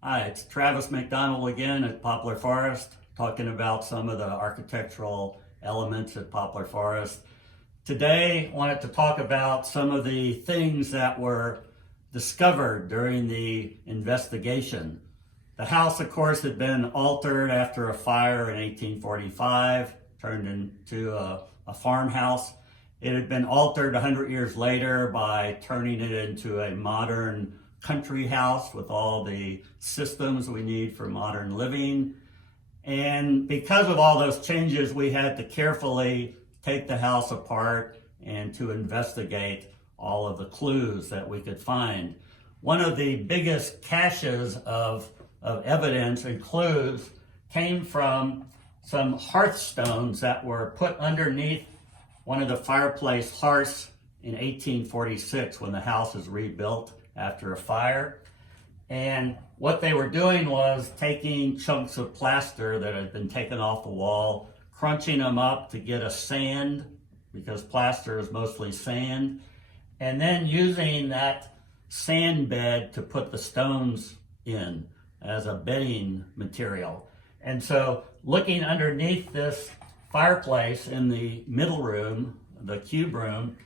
Hi, it's Travis McDonald again at Poplar Forest, talking about some of the architectural elements at Poplar Forest. Today, I wanted to talk about some of the things that were discovered during the investigation. The house, of course, had been altered after a fire in 1845, turned into a farmhouse. It had been altered 100 years later by turning it into a modern country house with all the systems we need for modern living. And because of all those changes, we had to carefully take the house apart and to investigate all of the clues that we could find. One of the biggest caches of evidence and clues came from some hearthstones that were put underneath one of the fireplace hearths in 1846 when the house was rebuilt after a fire. And what they were doing was taking chunks of plaster that had been taken off the wall, crunching them up to get a sand, because plaster is mostly sand, and then using that sand bed to put the stones in as a bedding material. And so looking underneath this fireplace in the middle room, the cube room,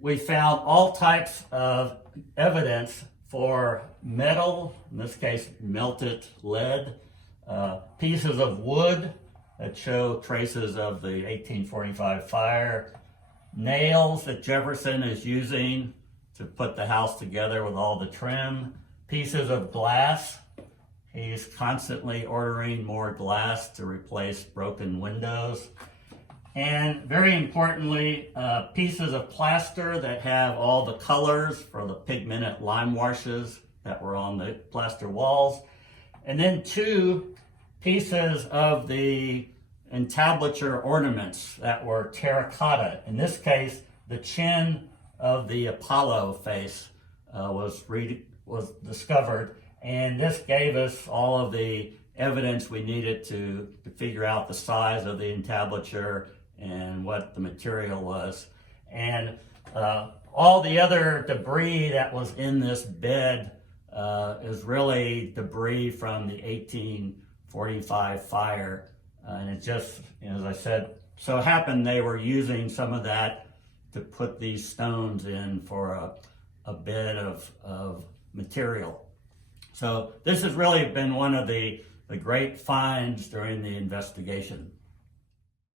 we found all types of evidence for metal, in this case melted lead, pieces of wood that show traces of the 1845 fire, nails that Jefferson is using to put the house together with all the trim, pieces of glass. He's constantly ordering more glass to replace broken windows. And very importantly, pieces of plaster that have all the colors for the pigmented lime washes that were on the plaster walls. And then two pieces of the entablature ornaments that were terracotta. In this case, the chin of the Apollo face was discovered. And this gave us all of the evidence we needed to figure out the size of the entablature and what the material was. And all the other debris that was in this bed is really debris from the 1845 fire. And it just, as I said, so happened they were using some of that to put these stones in for a bed of material. So this has really been one of the great finds during the investigation.